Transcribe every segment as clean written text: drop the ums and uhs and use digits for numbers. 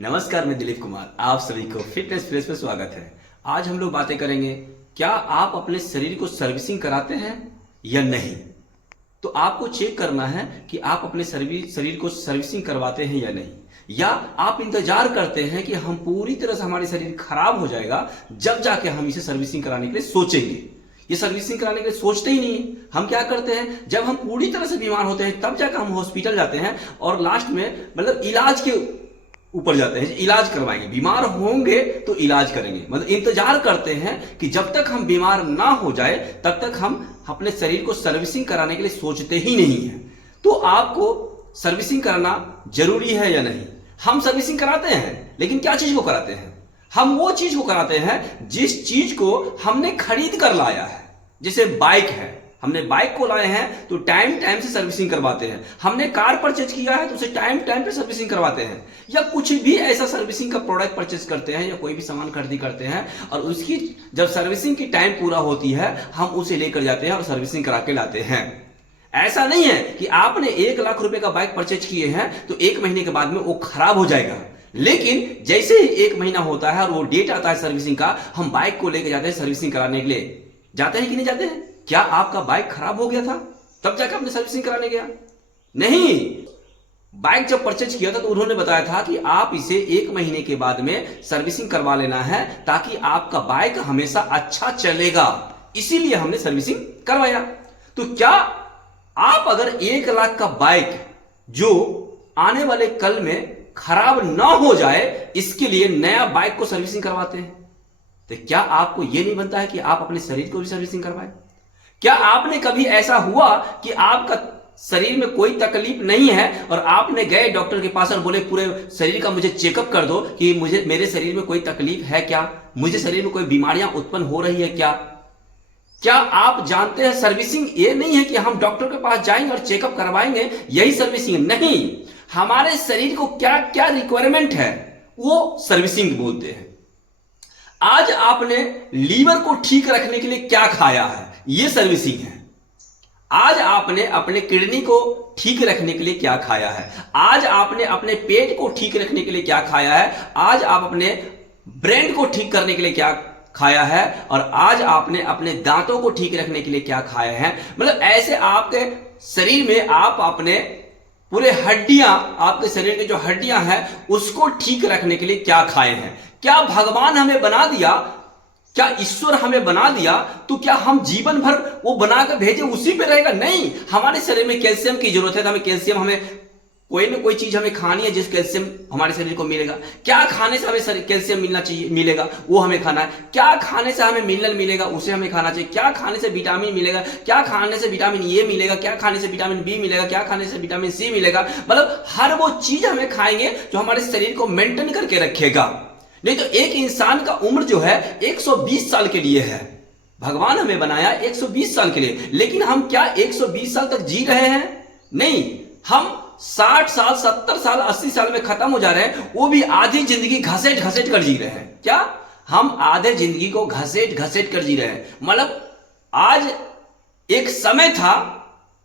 नमस्कार, मैं दिलीप कुमार। आप सभी को फिटनेस प्लेस में स्वागत है। आज हम लोग बातें करेंगे, क्या आप अपने शरीर को सर्विसिंग कराते हैं या नहीं। तो आपको चेक करना है कि आप अपने शरीर को सर्विसिंग करवाते हैं या नहीं, या आप इंतजार करते हैं कि हम पूरी तरह से हमारे शरीर खराब हो जाएगा जब जाके हम इसे सर्विसिंग कराने के लिए सोचेंगे। ये सर्विसिंग कराने के लिए सोचते ही नहीं है। हम क्या करते हैं, जब हम पूरी तरह से बीमार होते हैं तब जाकर हम हॉस्पिटल जाते हैं और लास्ट में मतलब इलाज के ऊपर जाते हैं, इलाज करवाएंगे। बीमार होंगे तो इलाज करेंगे, मतलब इंतजार करते हैं कि जब तक हम बीमार ना हो जाए तब तक हम अपने शरीर को सर्विसिंग कराने के लिए सोचते ही नहीं है। तो आपको सर्विसिंग कराना जरूरी है या नहीं। हम सर्विसिंग कराते हैं, लेकिन क्या चीज को कराते हैं? हम वो चीज को कराते हैं जिस चीज को हमने खरीद कर लाया है। जैसे बाइक है, हमने बाइक को लाए हैं तो टाइम टाइम से सर्विसिंग करवाते हैं। हमने कार परचेज किया है तो उसे टाइम टाइम पे सर्विसिंग करवाते हैं। या कुछ भी ऐसा सर्विसिंग का प्रोडक्ट परचेज करते हैं या कोई भी सामान खरीदी करते हैं और उसकी जब सर्विसिंग की टाइम पूरा होती है हम उसे लेकर जाते हैं और सर्विसिंग करा के लाते हैं। ऐसा नहीं है कि आपने 1 लाख रुपए का बाइक परचेज किए हैं तो 1 महीने के बाद में वो खराब हो जाएगा। लेकिन जैसे ही 1 महीना होता है और वो डेट आता है सर्विसिंग का, हम बाइक को लेकर जाते हैं सर्विसिंग कराने के लिए। जाते हैं कि नहीं जाते हैं? क्या आपका बाइक खराब हो गया था तब जाकर आपने सर्विसिंग कराने गया? नहीं। बाइक जब परचेज किया था तो उन्होंने बताया था कि आप इसे 1 महीने के बाद में सर्विसिंग करवा लेना है ताकि आपका बाइक हमेशा अच्छा चलेगा। इसीलिए हमने सर्विसिंग करवाया। तो क्या आप अगर 1 लाख का बाइक जो आने वाले कल में खराब ना हो जाए इसके लिए नया बाइक को सर्विसिंग करवाते हैं, तो क्या आपको यह नहीं बनता है कि आप अपने शरीर को भी सर्विसिंग करवाएं? क्या आपने कभी ऐसा हुआ कि आपका शरीर में कोई तकलीफ नहीं है और आपने गए डॉक्टर के पास और बोले पूरे शरीर का मुझे चेकअप कर दो कि मुझे मेरे शरीर में कोई तकलीफ है क्या, मुझे शरीर में कोई बीमारियां उत्पन्न हो रही है क्या? क्या आप जानते हैं सर्विसिंग ये नहीं है कि हम डॉक्टर के पास जाएंगे और चेकअप करवाएंगे, यही सर्विसिंग नहीं। हमारे शरीर को क्या क्या रिक्वायरमेंट है वो सर्विसिंग बोलते हैं। आज आपने लीवर को ठीक रखने के लिए क्या खाया है, ये सर्विसिंग है। आज आपने अपने किडनी को ठीक रखने के लिए क्या खाया है, आज आपने अपने पेट को ठीक रखने के लिए क्या खाया है, आज आप अपने ब्रेन को ठीक करने के लिए क्या खाया है, और आज आपने अपने दांतों को ठीक रखने के लिए क्या खाया है। मतलब ऐसे आपके शरीर में आप अपने पूरे हड्डियां, आपके शरीर के जो हड्डियां हैं उसको ठीक रखने के लिए क्या खाए हैं। क्या भगवान हमें बना दिया, क्या ईश्वर हमें बना दिया तो क्या हम जीवन भर वो बनाकर भेजे उसी पे रहेगा? नहीं। हमारे शरीर में कैल्शियम की जरूरत है तो हमें कैल्शियम, हमें कोई ना कोई चीज हमें खानी है जिस कैल्शियम हमारे शरीर को मिलेगा। क्या खाने से हमें कैल्शियम मिलना चाहिए, मिलेगा, वो हमें खाना है। क्या खाने से हमें मिनरल मिलेगा, उसे हमें खाना चाहिए। क्या खाने से विटामिन मिलेगा, क्या खाने से विटामिन ए मिलेगा, क्या खाने से विटामिन बी मिलेगा, क्या खाने से विटामिन सी मिलेगा। मतलब हर वो चीज हमें खाएंगे जो हमारे शरीर को मेंटेन करके रखेगा। नहीं तो एक इंसान का उम्र जो है 120 साल के लिए है। भगवान हमें बनाया 120 साल के लिए, लेकिन हम क्या 120 साल तक जी रहे हैं? नहीं। हम 60 साल, 70 साल, 80 साल में खत्म हो जा रहे हैं, वो भी आधी जिंदगी घसेट घसेट कर जी रहे हैं। क्या हम आधे जिंदगी को घसेट घसेट कर जी रहे हैं? मतलब आज एक समय था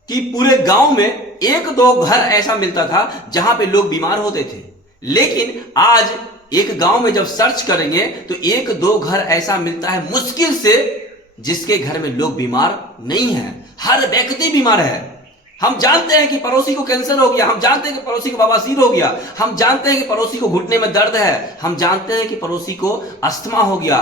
कि पूरे गांव में 1-2 घर ऐसा मिलता था जहां पे लोग बीमार होते थे, लेकिन आज एक गांव में जब सर्च करेंगे तो 1-2 घर ऐसा मिलता है मुश्किल से जिसके घर में लोग बीमार नहीं है। हर व्यक्ति बीमार है। हम जानते हैं कि पड़ोसी को कैंसर हो गया, हम जानते हैं कि पड़ोसी को बवासीर हो गया, हम जानते हैं कि पड़ोसी को घुटने में दर्द है, हम जानते हैं कि पड़ोसी को अस्थमा हो गया,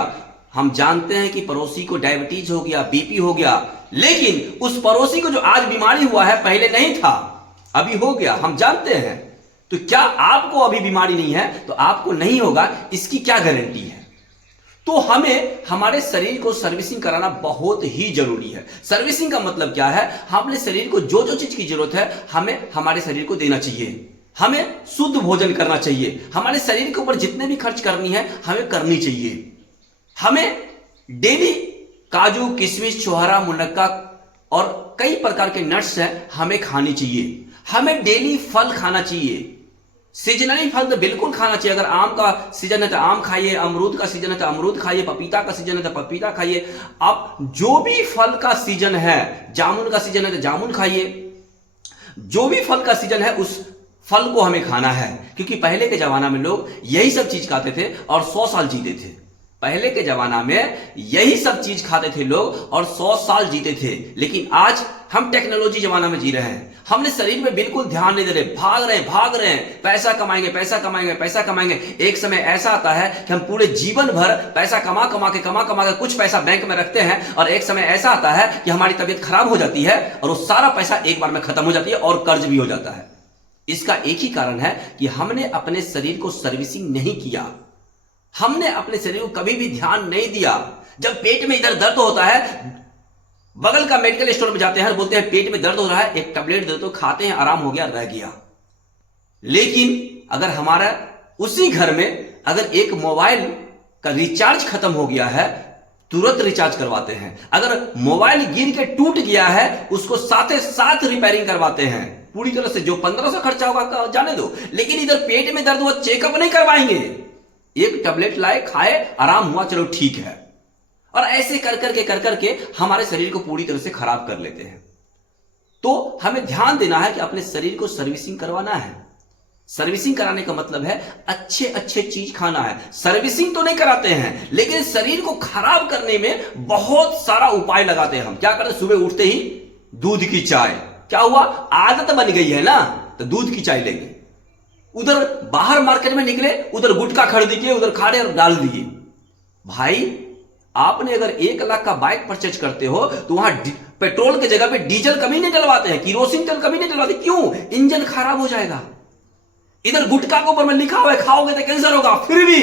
हम जानते हैं कि पड़ोसी को डायबिटीज हो गया, बीपी हो गया। लेकिन उस पड़ोसी को जो आज बीमारी हुआ है पहले नहीं था, अभी हो गया, हम जानते हैं। तो क्या आपको अभी बीमारी नहीं है तो आपको नहीं होगा, इसकी क्या गारंटी है? तो हमें हमारे शरीर को सर्विसिंग कराना बहुत ही जरूरी है। सर्विसिंग का मतलब क्या है? हम अपने शरीर को जो जो चीज की जरूरत है हमें हमारे शरीर को देना चाहिए। हमें शुद्ध भोजन करना चाहिए। हमारे शरीर के ऊपर जितने भी खर्च करनी है हमें करनी चाहिए। हमें डेली काजू, किशमिश, छोहारा, मुनक्का और कई प्रकार के नट्स हैं, हमें खानी चाहिए। हमें डेली फल खाना चाहिए। सीजनली फल तो बिल्कुल खाना चाहिए। अगर आम का सीजन है तो आम खाइए, अमरूद का सीजन है तो अमरूद खाइए, पपीता का सीजन है तो पपीता खाइए। आप जो भी फल का सीजन है, जामुन का सीजन है तो जामुन खाइए। जो भी फल का सीजन है उस फल को हमें खाना है, क्योंकि पहले के जमाना में लोग यही सब चीज खाते थे और 100 साल जीते थे। पहले के जमाना में यही सब चीज खाते थे लोग और 100 साल जीते थे। लेकिन आज हम टेक्नोलॉजी जमाना में जी रहे हैं, हमने शरीर पे बिल्कुल ध्यान नहीं दे रहे, भाग रहे हैं, पैसा कमाएंगे पैसा कमाएंगे पैसा कमाएंगे। एक समय ऐसा आता है कि हम पूरे जीवन भर पैसा कमा कमा के कुछ पैसा बैंक में रखते हैं, और एक समय ऐसा आता है कि हमारी तबीयत खराब हो जाती है और वो सारा पैसा एक बार में खत्म हो जाती है और कर्ज भी हो जाता है। इसका एक ही कारण है कि हमने अपने शरीर को सर्विसिंग नहीं किया, हमने अपने शरीर को कभी भी ध्यान नहीं दिया। जब पेट में इधर दर्द होता है, बगल का मेडिकल स्टोर में जाते हैं, बोलते हैं पेट में दर्द हो रहा है, एक टैबलेट दे दो, खाते हैं, आराम हो गया, रह गया। लेकिन अगर हमारा उसी घर में अगर एक मोबाइल का रिचार्ज खत्म हो गया है, तुरंत रिचार्ज करवाते हैं। अगर मोबाइल गिर के टूट गया है, उसको साथ साथ रिपेयरिंग करवाते हैं पूरी तरह से। जो 1500 खर्चा होगा जाने दो, लेकिन इधर पेट में दर्द हुआ, चेकअप नहीं करवाएंगे। एक टैबलेट लाए, खाए, आराम हुआ, चलो ठीक है। और ऐसे कर करके हमारे शरीर को पूरी तरह से खराब कर लेते हैं। तो हमें ध्यान देना है कि अपने शरीर को सर्विसिंग करवाना है। सर्विसिंग कराने का मतलब है अच्छे चीज खाना है। सर्विसिंग तो नहीं कराते हैं, लेकिन शरीर को खराब करने में बहुत सारा उपाय लगाते हैं हम। क्या करते, सुबह उठते ही दूध की चाय, क्या हुआ, आदत बन गई है ना, तो दूध की चाय लेंगे। उधर बाहर मार्केट में निकले, उधर गुटखा खरीद के उधर खाड़े और डाल दिए। भाई, आपने अगर 1 लाख का बाइक परचेज करते हो तो वहां पेट्रोल की जगह पे डीजल कभी नहीं डलवाते हैं, किरोसिन तेल कभी नहीं डलवाते। क्यों? इंजन खराब हो जाएगा। इधर गुटखा के ऊपर में लिखा हुआ है खाओगे तो कैंसर होगा, फिर भी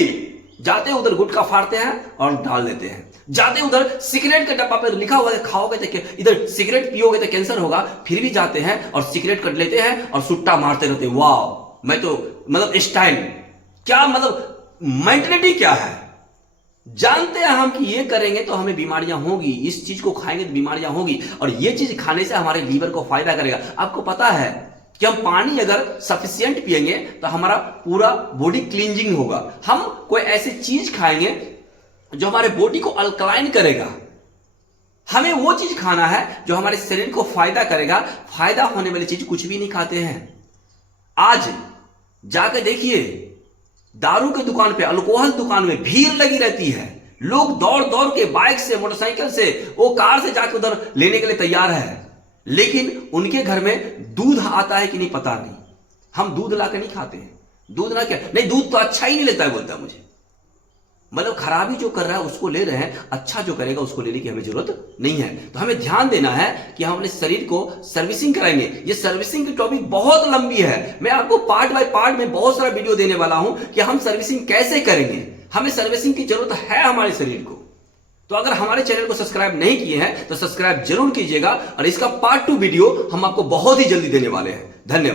जाते उधर गुटखा फाड़ते हैं और डाल देते हैं। जाते उधर सिगरेट के डब्बा पे लिखा हुआ है खाओगे तो इधर सिगरेट पियोगे तो कैंसर होगा, फिर भी जाते हैं और सिगरेट कट लेते हैं और सुट्टा मारते रहते। वाह, मैं तो मतलब स्टाइल क्या, मतलब मेंटलिटी क्या है। जानते हैं हम कि ये करेंगे तो हमें बीमारियां होगी, इस चीज को खाएंगे तो बीमारियां होगी, और ये चीज खाने से हमारे लीवर को फायदा करेगा। आपको पता है कि हम पानी अगर सफिशिएंट पिएंगे तो हमारा पूरा बॉडी क्लींजिंग होगा। हम कोई ऐसी चीज खाएंगे जो हमारे बॉडी को अल्कलाइन करेगा। हमें वो चीज खाना है जो हमारे शरीर को फायदा करेगा। फायदा होने वाली चीज कुछ भी नहीं खाते हैं। आज जाकर देखिए, दारू की दुकान पे, अल्कोहल दुकान में भीड़ लगी रहती है। लोग दौड़ दौड़ के बाइक से, मोटरसाइकिल से, वो कार से जाकर उधर लेने के लिए तैयार है, लेकिन उनके घर में दूध आता है कि नहीं पता नहीं। हम दूध लाकर नहीं खाते हैं। दूध ना क्या नहीं, दूध तो अच्छा ही नहीं लेता है, बोलता है मुझे। मतलब खराबी जो कर रहा है उसको ले रहे हैं, अच्छा जो करेगा उसको लेने की हमें जरूरत नहीं है। तो हमें ध्यान देना है कि हम अपने शरीर को सर्विसिंग कराएंगे। ये सर्विसिंग की टॉपिक बहुत लंबी है, मैं आपको पार्ट बाय पार्ट में बहुत सारा वीडियो देने वाला हूं कि हम सर्विसिंग कैसे करेंगे। हमें सर्विसिंग की जरूरत है हमारे शरीर को। तो अगर हमारे चैनल को सब्सक्राइब नहीं किए हैं तो सब्सक्राइब जरूर कीजिएगा, और इसका पार्ट 2 वीडियो हम आपको बहुत ही जल्दी देने वाले हैं। धन्यवाद।